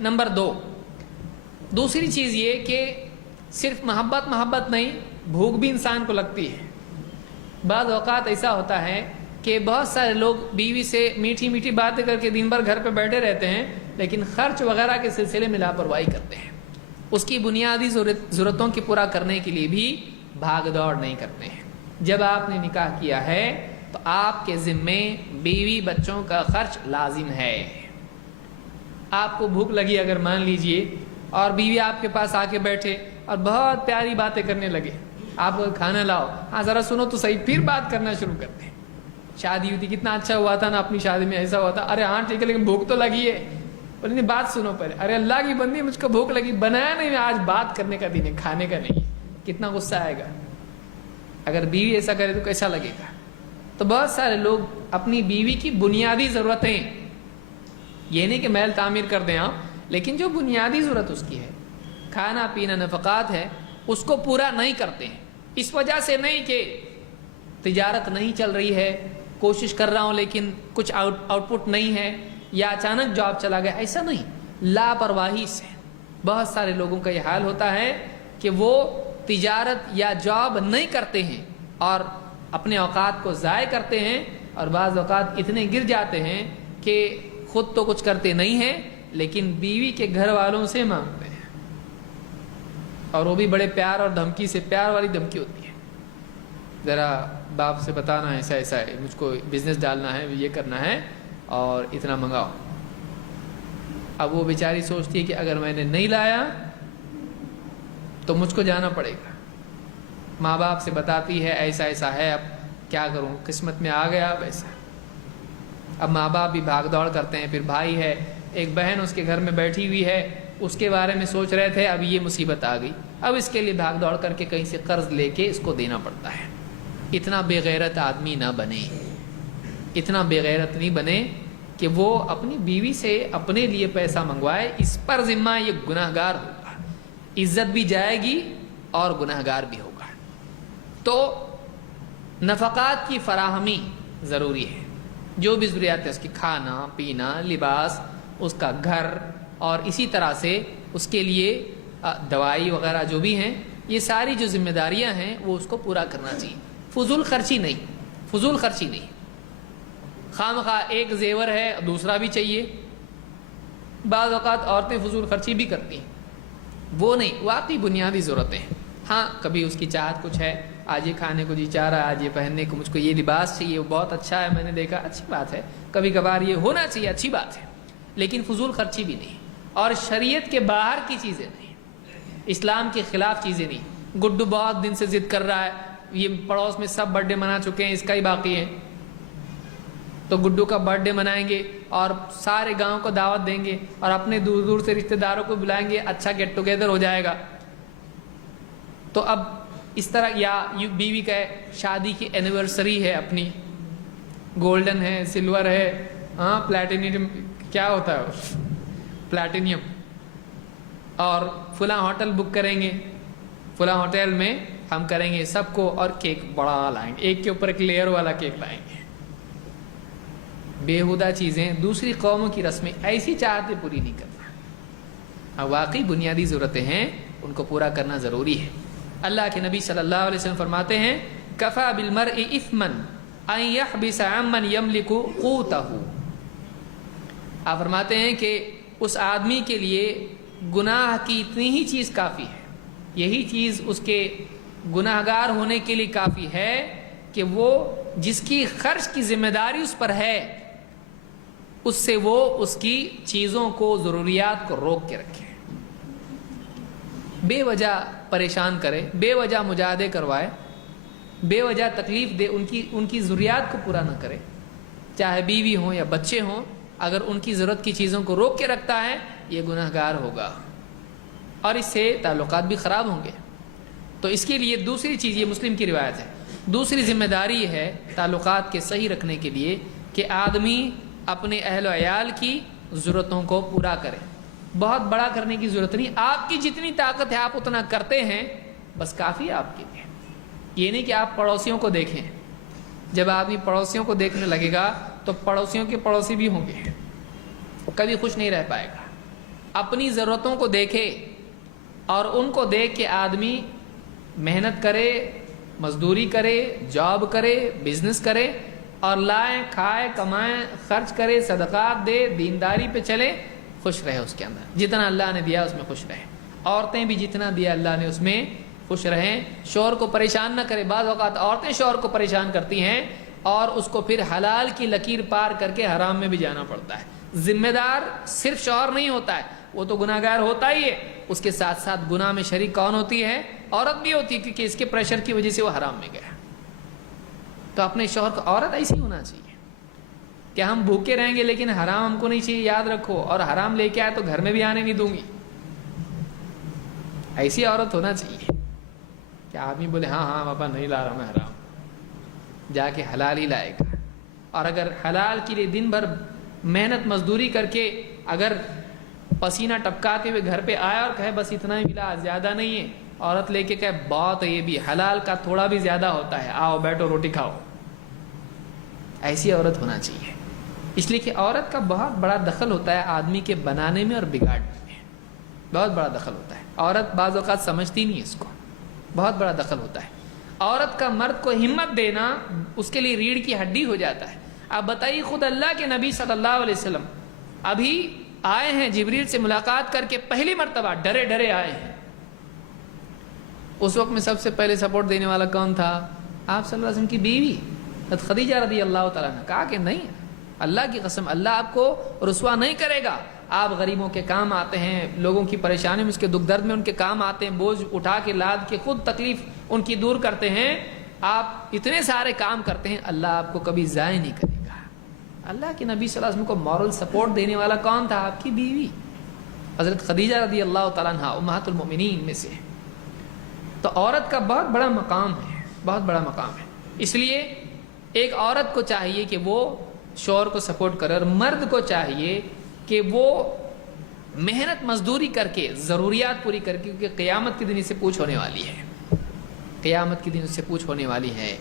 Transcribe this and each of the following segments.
Number دو، دوسری چیز یہ کہ صرف محبت نہیں، بھوک بھی انسان کو لگتی ہے۔ بعض اوقات ایسا ہوتا ہے کہ بہت سارے لوگ بیوی سے میٹھی میٹھی باتیں کر کے دن بھر گھر پہ بیٹھے رہتے ہیں، لیکن خرچ وغیرہ کے سلسلے میں لاپرواہی کرتے ہیں، اس کی بنیادی ضرورتوں کی پورا کرنے کے لیے بھی بھاگ دوڑ نہیں کرتے ہیں۔ جب آپ نے نکاح کیا ہے تو آپ کے ذمے بیوی بچوں کا خرچ لازم ہے۔ آپ کو بھوک لگی اگر مان لیجئے اور بیوی آپ کے پاس آ کے بیٹھے اور بہت پیاری باتیں کرنے لگے، آپ کو کھانا لاؤ، ہاں ذرا سنو تو صحیح، پھر بات کرنا شروع کرتے ہیں۔ شادی ہوئی تھی، کتنا اچھا ہوا تھا نا، اپنی شادی میں ایسا ہوا تھا، ارے ہاں ٹھیک ہے لیکن بھوک تو لگی ہے، بولے بات سنو پہلے، ارے اللہ کی بندی مجھ کو بھوک لگی، بنایا نہیں، آج بات کرنے کا دن ہے، کھانے کا نہیں۔ کتنا غصہ آئے گا اگر بیوی ایسا کرے تو کیسا لگے گا؟ تو بہت سارے لوگ اپنی بیوی کی بنیادی ضرورتیں، یہ نہیں کہ محل تعمیر کر دیں آپ، لیکن جو بنیادی ضرورت اس کی ہے، کھانا پینا نفقات ہے، اس کو پورا نہیں کرتے ہیں۔ اس وجہ سے نہیں کہ تجارت نہیں چل رہی ہے، کوشش کر رہا ہوں لیکن کچھ آؤٹ پٹ نہیں ہے، یا اچانک جاب چلا گیا، ایسا نہیں، لاپرواہی سے بہت سارے لوگوں کا یہ حال ہوتا ہے کہ وہ تجارت یا جاب نہیں کرتے ہیں اور اپنے اوقات کو ضائع کرتے ہیں، اور بعض اوقات اتنے گر جاتے ہیں کہ خود تو کچھ کرتے نہیں ہیں لیکن بیوی کے گھر والوں سے مانگتے ہیں، اور وہ بھی بڑے پیار اور دھمکی سے، پیار والی دھمکی ہوتی ہے، ذرا باپ سے بتانا ایسا ایسا ہے، مجھ کو بزنس ڈالنا ہے، یہ کرنا ہے اور اتنا منگاؤ۔ اب وہ بیچاری سوچتی ہے کہ اگر میں نے نہیں لایا تو مجھ کو جانا پڑے گا، ماں باپ سے بتاتی ہے ایسا ایسا ہے، اب کیا کروں، قسمت میں آ گیا اب ایسا۔ اب ماں باپ بھی بھاگ دوڑ کرتے ہیں، پھر بھائی ہے، ایک بہن اس کے گھر میں بیٹھی ہوئی ہے، اس کے بارے میں سوچ رہے تھے، اب یہ مصیبت آ گئی، اب اس کے لیے بھاگ دوڑ کر کے کہیں سے قرض لے کے اس کو دینا پڑتا ہے۔ اتنا بے غیرت آدمی نہ بنے، اتنا بے غیرت نہیں بنے کہ وہ اپنی بیوی سے اپنے لیے پیسہ منگوائے، اس پر ذمہ یہ گناہ گار ہوگا، عزت بھی جائے گی اور گناہ گار بھی ہوگا۔ تو نفقات کی فراہمی ضروری ہے، جو بھی ضروریات ہے اس کی، کھانا پینا، لباس، اس کا گھر، اور اسی طرح سے اس کے لیے دوائی وغیرہ جو بھی ہیں، یہ ساری جو ذمہ داریاں ہیں وہ اس کو پورا کرنا چاہیے۔ فضول خرچی نہیں، خواہ ایک زیور ہے دوسرا بھی چاہیے۔ بعض اوقات عورتیں فضول خرچی بھی کرتی ہیں، وہ نہیں، واقعی بنیادی ضرورتیں ہیں۔ ہاں کبھی اس کی چاہت کچھ ہے، آج یہ کھانے کو جی چاہ رہا ہے، آج یہ پہننے کو، مجھ کو یہ لباس چاہیے، وہ بہت اچھا ہے، میں نے دیکھا، اچھی بات ہے، کبھی کبھار یہ ہونا چاہیے، اچھی بات ہے، لیکن فضول خرچی بھی نہیں، اور شریعت کے باہر کی چیزیں نہیں، اسلام کے خلاف چیزیں نہیں۔ گڈو بہت دن سے ضد کر رہا ہے، یہ پڑوس میں سب برتھ ڈے منا چکے ہیں، اس کا ہی باقی ہے، تو گڈو کا برتھ ڈے منائیں گے اور سارے گاؤں کو دعوت دیں گے اور اپنے دور دور سے رشتہ داروں کو بلائیں گے، اچھا گیٹ ٹوگیدر ہو جائے گا۔ تو اب اس طرح، یا بیوی کا شادی کی اینیورسری ہے اپنی، گولڈن ہے، سلور ہے، ہاں پلیٹینیم، کیا ہوتا ہے پلیٹینیم، اور فلاں ہوٹل بک کریں گے، فلاں ہوٹل میں ہم کریں گے سب کو، اور کیک بڑا لائیں گے، ایک کے اوپر ایک لیئر والا کیک لائیں گے۔ بےہودہ چیزیں، دوسری قوموں کی رسمیں، ایسی چاہتے پوری نہیں کرنا۔ واقعی بنیادی ضرورتیں ہیں، ان کو پورا کرنا ضروری ہے۔ اللہ کے نبی صلی اللہ علیہ وسلم فرماتے ہیں، کفا بالمرء اثما ان يحبس عمن يملك قوته۔ آپ فرماتے ہیں کہ اس آدمی کے لیے گناہ کی اتنی ہی چیز کافی ہے، یہی چیز اس کے گناہ گار ہونے کے لیے کافی ہے کہ وہ جس کی خرچ کی ذمہ داری اس پر ہے، اس سے وہ اس کی چیزوں کو، ضروریات کو روک کے رکھے، بے وجہ پریشان کرے، بے وجہ مجاہدے کروائے، بے وجہ تکلیف دے، ان کی ضروریات کو پورا نہ کرے، چاہے بیوی ہوں یا بچے ہوں، اگر ان کی ضرورت کی چیزوں کو روک کے رکھتا ہے یہ گناہ گار ہوگا، اور اس سے تعلقات بھی خراب ہوں گے۔ تو اس کے لیے دوسری چیز، یہ مسلم کی روایت ہے، دوسری ذمہ داری ہے تعلقات کے صحیح رکھنے کے لیے کہ آدمی اپنے اہل و عیال کی ضرورتوں کو پورا کرے۔ بہت بڑا کرنے کی ضرورت نہیں، آپ کی جتنی طاقت ہے آپ اتنا کرتے ہیں، بس کافی ہے آپ کے لیے۔ یہ نہیں کہ آپ پڑوسیوں کو دیکھیں، جب آدمی پڑوسیوں کو دیکھنے لگے گا تو پڑوسیوں کے پڑوسی بھی ہوں گے، کبھی خوش نہیں رہ پائے گا۔ اپنی ضرورتوں کو دیکھے اور ان کو دیکھ کے آدمی محنت کرے، مزدوری کرے، جاب کرے، بزنس کرے اور لائے، کھائے، کمائے، خرچ کرے، صدقات دے، دینداری پہ چلے، خوش رہے اس کے اندر، جتنا اللہ نے دیا اس میں خوش رہے۔ عورتیں بھی جتنا دیا اللہ نے اس میں خوش رہیں، شوہر کو پریشان نہ کرے۔ بعض اوقات عورتیں شوہر کو پریشان کرتی ہیں اور اس کو پھر حلال کی لکیر پار کر کے حرام میں بھی جانا پڑتا ہے۔ ذمہ دار صرف شوہر نہیں ہوتا ہے، وہ تو گناہ گار ہوتا ہی ہے، اس کے ساتھ ساتھ گناہ میں شریک کون ہوتی ہے؟ عورت بھی ہوتی ہے، کیونکہ اس کے پریشر کی وجہ سے وہ حرام میں گیا۔ تو اپنے شوہر کو، عورت ایسی ہونا چاہیے کہ ہم بھوکے رہیں گے لیکن حرام ہم کو نہیں چاہیے، یاد رکھو، اور حرام لے کے آئے تو گھر میں بھی آنے نہیں دوں گی۔ ایسی عورت ہونا چاہیے کہ آدمی بولے ہاں ہاں پاپا نہیں لا رہا میں حرام، جا کے حلال ہی لائے گا۔ اور اگر حلال کے لیے دن بھر محنت مزدوری کر کے اگر پسینہ ٹپکاتے ہوئے گھر پہ آیا اور کہے بس اتنا ہی ملا، زیادہ نہیں ہے، عورت لے کے کہے بہت ہے، یہ بھی حلال کا تھوڑا بھی زیادہ ہوتا ہے، آؤ بیٹھو روٹی کھاؤ، ایسی عورت ہونا چاہیے۔ اس لیے کہ عورت کا بہت بڑا دخل ہوتا ہے آدمی کے بنانے میں اور بگاڑنے میں، بہت بڑا دخل ہوتا ہے۔ عورت بعض اوقات سمجھتی نہیں اس کو، بہت بڑا دخل ہوتا ہے۔ عورت کا مرد کو ہمت دینا اس کے لیے ریڑھ کی ہڈی ہو جاتا ہے۔ آپ بتائیے، خود اللہ کے نبی صلی اللہ علیہ وسلم ابھی آئے ہیں، جبریل سے ملاقات کر کے پہلی مرتبہ ڈرے ڈرے آئے ہیں۔ اس وقت میں سب سے پہلے سپورٹ دینے والا کون تھا؟ آپ صلی اللہ علیہ وسلم کی بیوی حضرت خدیجہ رضی اللہ تعالیٰ نے کہا کہ نہیں، اللہ کی قسم اللہ آپ کو رسوا نہیں کرے گا، آپ غریبوں کے کام آتے ہیں، لوگوں کی پریشانی میں، اس کے دکھ درد میں ان کے کام آتے ہیں، بوجھ اٹھا کے لاد کے خود تکلیف ان کی دور کرتے ہیں، آپ اتنے سارے کام کرتے ہیں، اللہ آپ کو کبھی ضائع نہیں کرے گا۔ اللہ کے نبی صلی اللہ علیہ وسلم کو مورل سپورٹ دینے والا کون تھا؟ آپ کی بیوی حضرت خدیجہ رضی اللہ تعالیٰ عنہا، امہات المؤمنین میں سے۔ تو عورت کا بہت بڑا مقام ہے، بہت بڑا مقام ہے۔ اس لیے ایک عورت کو چاہیے کہ وہ شوہر کو سپورٹ کرے، اور مرد کو چاہیے کہ وہ محنت مزدوری کر کے ضروریات پوری کر کے، کیونکہ قیامت کے دن اس سے پوچھ ہونے والی ہے، قیامت کے دن اس سے پوچھ ہونے والی ہے۔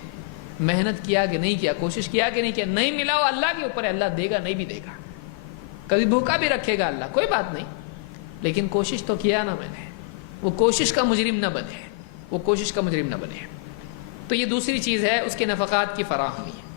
محنت کیا کہ نہیں کیا، کوشش کیا کہ نہیں کیا، نہیں ملا وہ اللہ کے اوپر ہے، اللہ دے گا نہیں بھی دے گا، کبھی بھوکا بھی رکھے گا اللہ، کوئی بات نہیں، لیکن کوشش تو کیا نا میں نے۔ وہ کوشش کا مجرم نہ بنے، وہ کوشش کا مجرم نہ بنے۔ تو یہ دوسری چیز ہے اس کے نفقات کی فراہمی۔